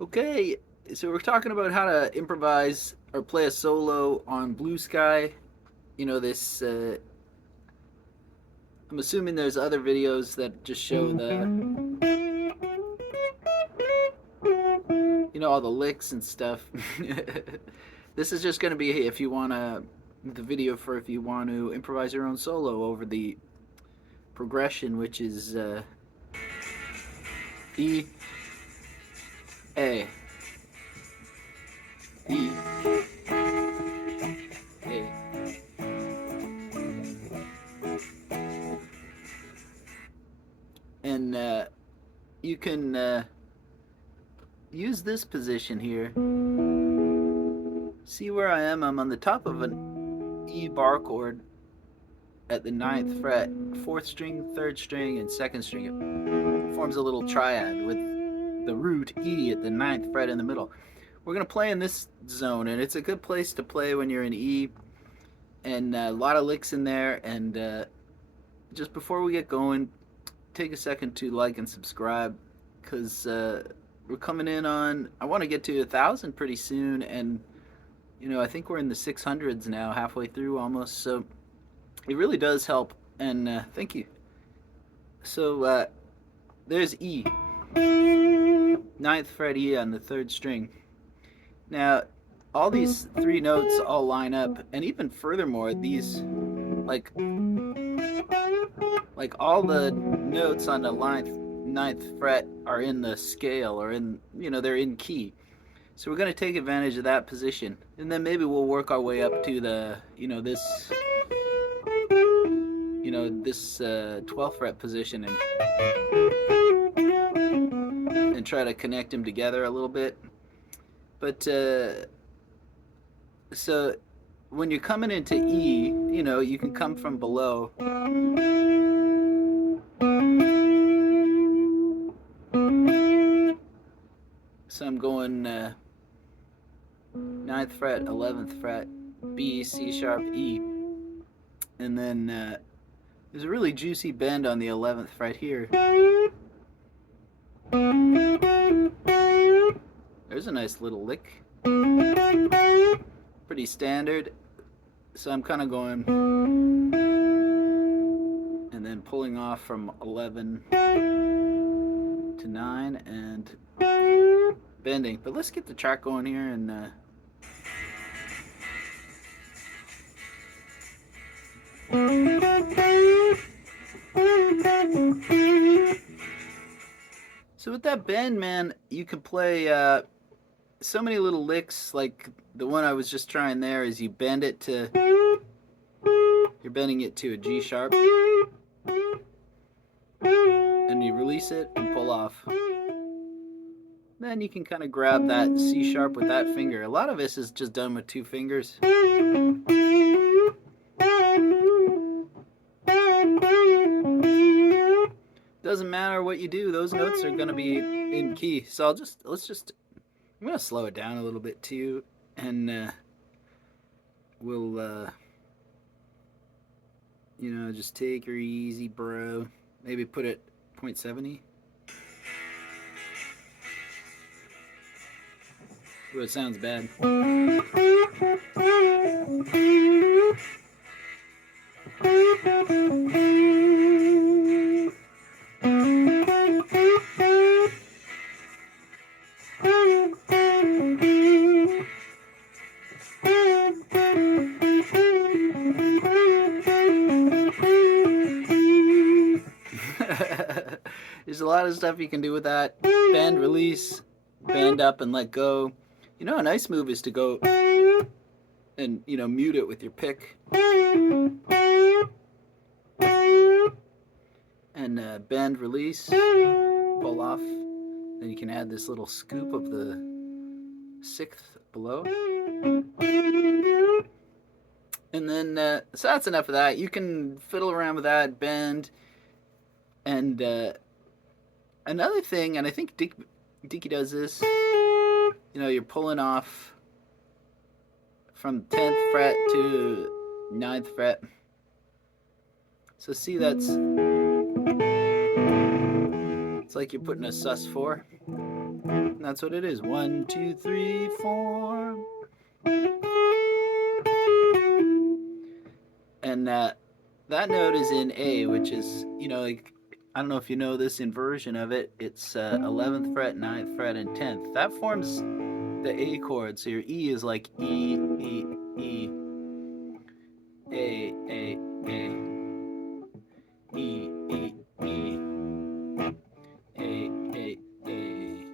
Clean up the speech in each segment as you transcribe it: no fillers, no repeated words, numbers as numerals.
Okay, so we're talking about how to improvise or play a solo on Blue Sky. You know, this, I'm assuming there's other videos that just show all the licks and stuff. This is just going to be if you want to, the video for if you want to improvise your own solo over the progression, which is E, A, E, A. And you can use this position here. See where I am? I'm on the top of an E bar chord at the 9th fret, 4th string, 3rd string, and 2nd string. It forms a little triad with the root E at the 9th fret in the middle. We're going to play in this zone, and it's a good place to play when you're in E, and a lot of licks in there. And just before we get going, take a second to like and subscribe, because we're coming in on, I want to get to 1,000 pretty soon, and I think we're in the 600s now, halfway through almost, so it really does help, and thank you. So there's E, 9th fret E on the 3rd string. Now, all these three notes all line up, and even furthermore, these, like all the notes on the ninth fret are in the scale, or they're in key. So we're going to take advantage of that position, and then maybe we'll work our way up to the, this 12th fret position, and try to connect them together a little bit. But so when you're coming into E, you can come from below. So I'm going 9th fret, 11th fret, B, C sharp, E. And then there's a really juicy bend on the 11th fret here. There's a nice little lick. Pretty standard. So I'm kind of going and then pulling off from 11 to 9 and bending. But let's get the track going here, and so with that bend, man, you can play so many little licks. Like the one I was just trying there is you bend it to, you're bending it to a G sharp, and you release it and pull off. Then you can kind of grab that C sharp with that finger. A lot of this is just done with 2 fingers. Doesn't matter what you do, those notes are going to be in key. So I'm going to slow it down a little bit too, and we'll just take her easy, bro. Maybe put it 0.70. Ooh, it sounds bad. There's a lot of stuff you can do with that. Bend, release, bend up and let go. A nice move is to go and, mute it with your pick. And bend, release, pull off. Then you can add this little scoop of the 6th below. And then, so that's enough of that. You can fiddle around with that, bend. And another thing, and I think Dicky does this, you're pulling off from 10th fret to 9th fret. So see, it's like you're putting a sus4. And that's what it is. 1, 2, 3, 4. And that note is in A, which is, like, I don't know if you know this inversion of it. It's 11th fret, 9th fret, and 10th. That forms the A chord. So your E is like E, E, E, A, A, A, E, E, E, A, A, A.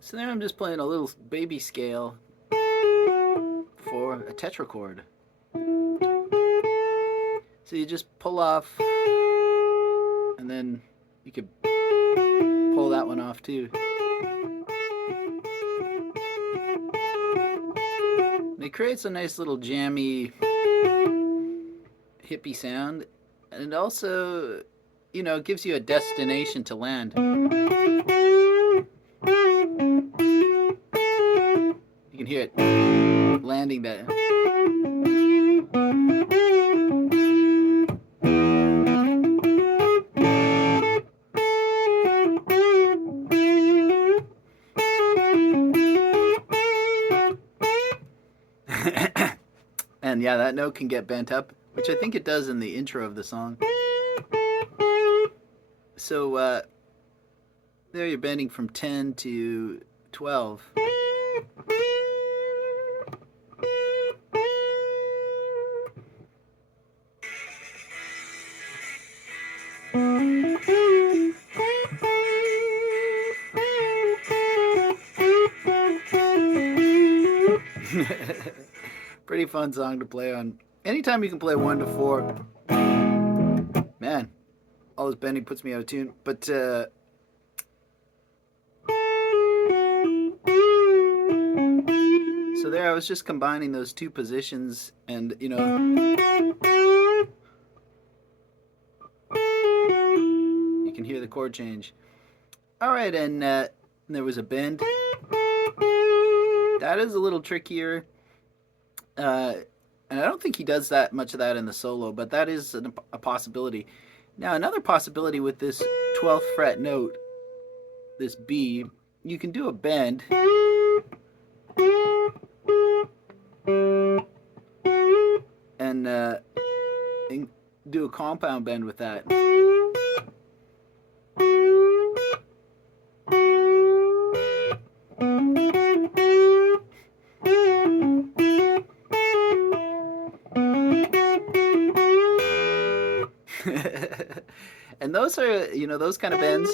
So there I'm just playing a little baby scale for a tetrachord. So you just pull off, and then you could pull that one off too. And it creates a nice little jammy, hippie sound, and it also, it gives you a destination to land. You can hear it landing that. And yeah, that note can get bent up, which I think it does in the intro of the song. So there you're bending from 10 to 12. Pretty fun song to play on. Anytime you can play 1 to 4, man, all this bending puts me out of tune. But so there I was just combining those two positions, and you can hear the chord change. All right, and there was a bend. That is a little trickier. And I don't think he does that much of that in the solo, but that is a possibility. Now, another possibility with this 12th fret note, this B, you can do a bend. And do a compound bend with that. And those are, those kind of bends,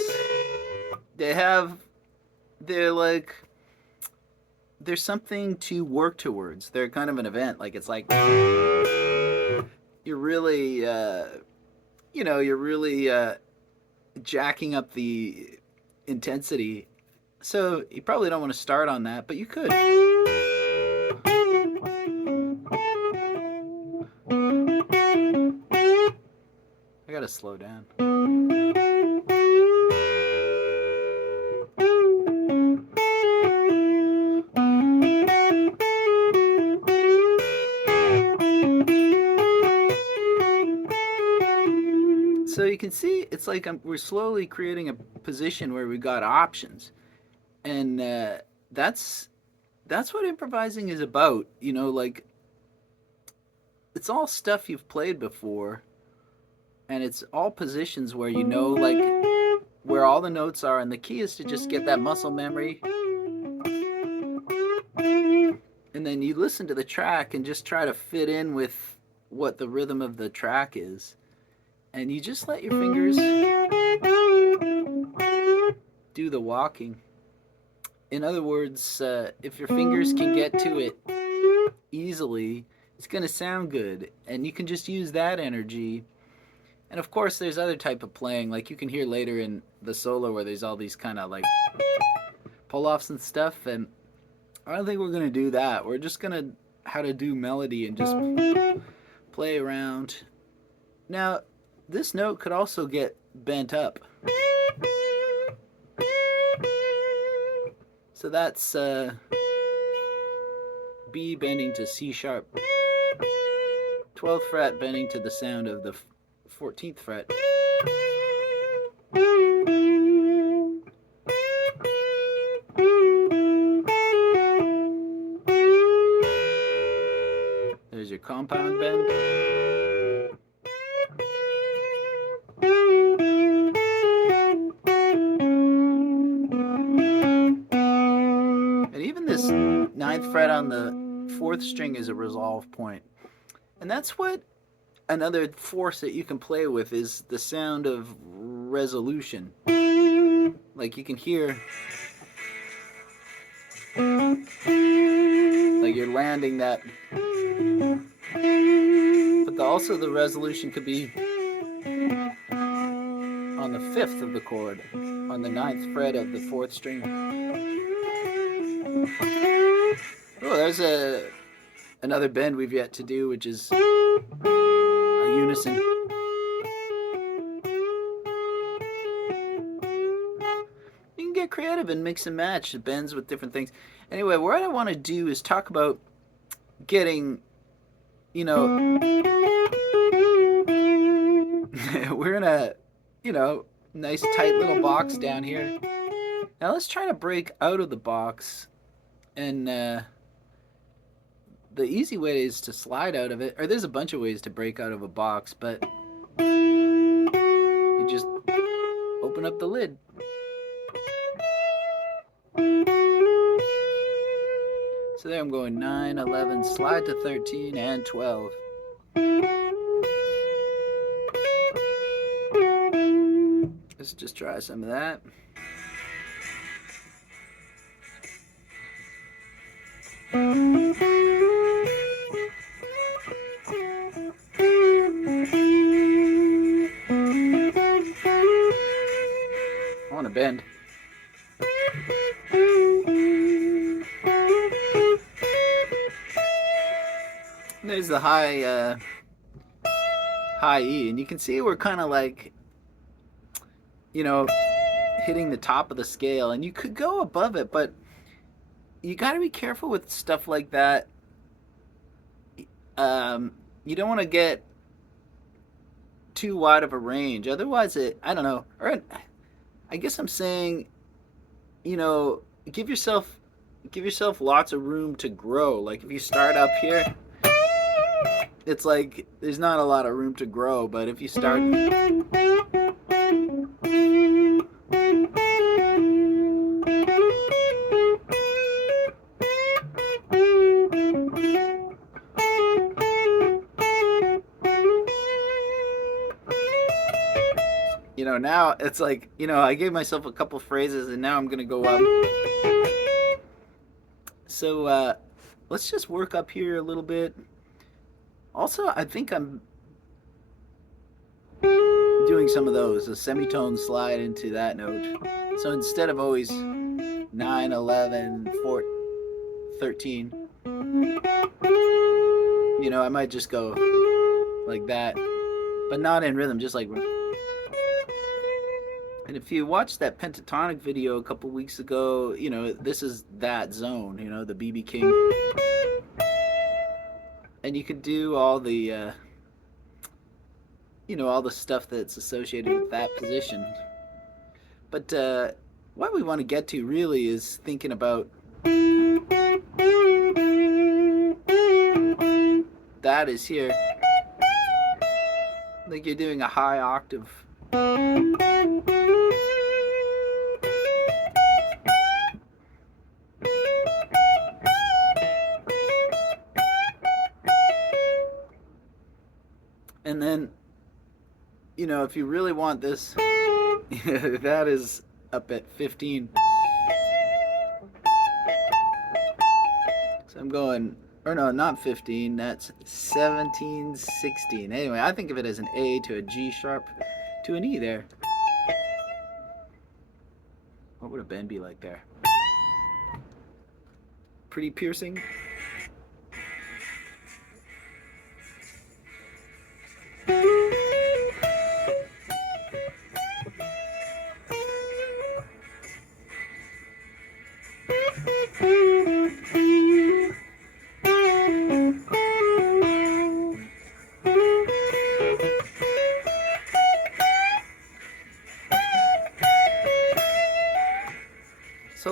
they're like, there's something to work towards. They're kind of an event. Like, it's like you're really, jacking up the intensity. So you probably don't want to start on that, but you could. I gotta slow down. So you can see it's like we're slowly creating a position where we got options, and that's what improvising is about. Like, it's all stuff you've played before, and it's all positions where like where all the notes are, and the key is to just get that muscle memory, and then you listen to the track and just try to fit in with what the rhythm of the track is. And you just let your fingers do the walking. In other words, if your fingers can get to it easily, it's going to sound good. And you can just use that energy. And of course, there's other type of playing. Like you can hear later in the solo where there's all these kind of like pull-offs and stuff. And I don't think we're going to do that. We're just going to how to do melody and just play around. Now, this note could also get bent up. So that's B bending to C sharp. 12th fret bending to the sound of the 14th fret. There's your compound bend. And even this 9th fret on the 4th string is a resolve point. And that's what another force that you can play with is the sound of resolution. Like you can hear, like you're landing that, but also the resolution could be on the 5th of the chord, on the 9th fret of the 4th string. Oh, there's another bend we've yet to do, which is a unison. You can get creative and mix and match the bends with different things. Anyway, what I want to do is talk about getting, you know, we're in a, you know, nice tight little box down here. Now let's try to break out of the box, and the easy way is to slide out of it, or there's a bunch of ways to break out of a box, but you just open up the lid. So there I'm going 9, 11, slide to 13 and 12. Let's just try some of that. I want to bend. There's the high E, and you can see we're kind of like, you know, hitting the top of the scale, and you could go above it, but you got to be careful with stuff like that. You don't want to get too wide of a range, otherwise I don't know, or I guess I'm saying, you know, give yourself lots of room to grow. Like if you start up here, it's like there's not a lot of room to grow, but if you start, you know, now it's like, you know, I gave myself a couple phrases and now I'm gonna go up. So let's just work up here a little bit. Also, I think I'm doing some of those, a semitone slide into that note. So instead of always 9, 11, 4, 13, you know, I might just go like that, but not in rhythm, just like. And if you watched that pentatonic video a couple weeks ago, you know, this is that zone, you know, the B.B. King. And you could do all the, you know, all the stuff that's associated with that position. But what we want to get to really is thinking about that is here. Like you're doing a high octave. And then, you know, if you really want this, that is up at 15. So I'm going, or no, not 15, that's 17, 16. Anyway, I think of it as an A to a G sharp to an E there. What would a bend be like there? Pretty piercing.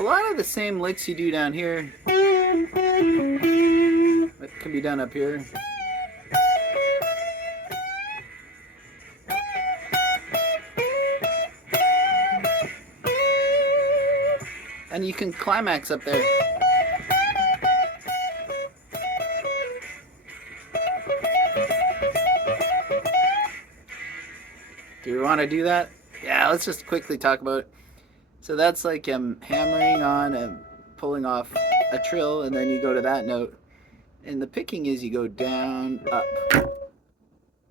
lot of the same licks you do down here that can be done up here. And you can climax up there. Do you want to do that? Yeah, let's just quickly talk about it. So that's like hammering on and pulling off a trill, and then you go to that note. And the picking is you go down, up. And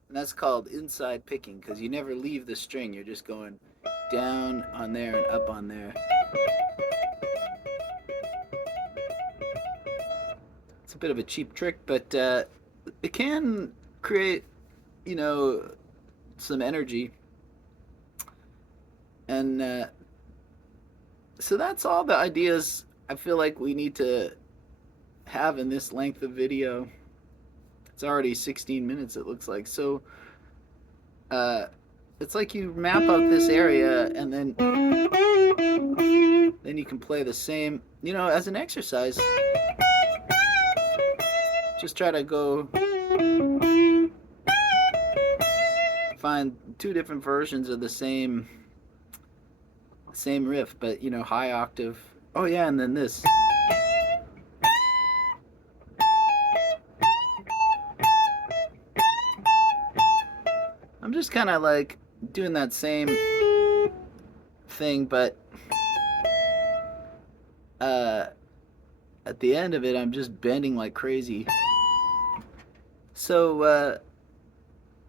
that's called inside picking because you never leave the string. You're just going down on there and up on there. It's a bit of a cheap trick, but it can create, you know, some energy. And so that's all the ideas I feel like we need to have in this length of video. It's already 16 minutes, it looks like. So it's like you map out this area, and then you can play the same, you know, as an exercise. Just try to go find two different versions of the same riff, but you know, high octave. Oh yeah, and then this. I'm just kind of like doing that same thing, but at the end of it, I'm just bending like crazy. So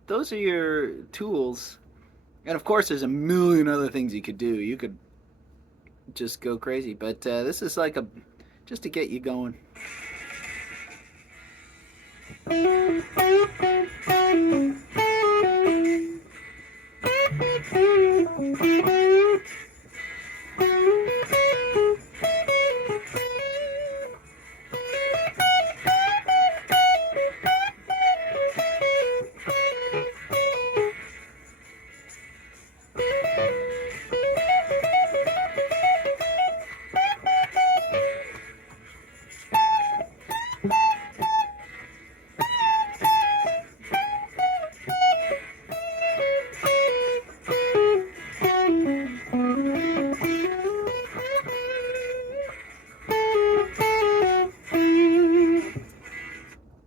those are your tools. And of course, there's a million other things you could do. You could just go crazy, but this is like just to get you going.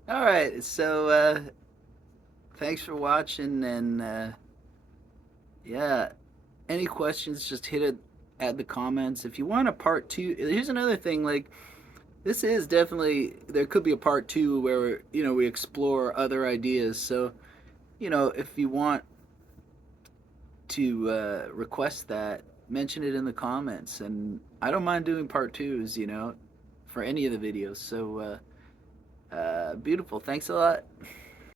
Alright, so thanks for watching, and yeah, any questions, just hit it at the comments. If you want a part 2, here's another thing, like, this is definitely, there could be a part 2 where, you know, we explore other ideas. So, you know, if you want to request that, mention it in the comments, and I don't mind doing part 2s, you know, for any of the videos. So beautiful. Thanks a lot.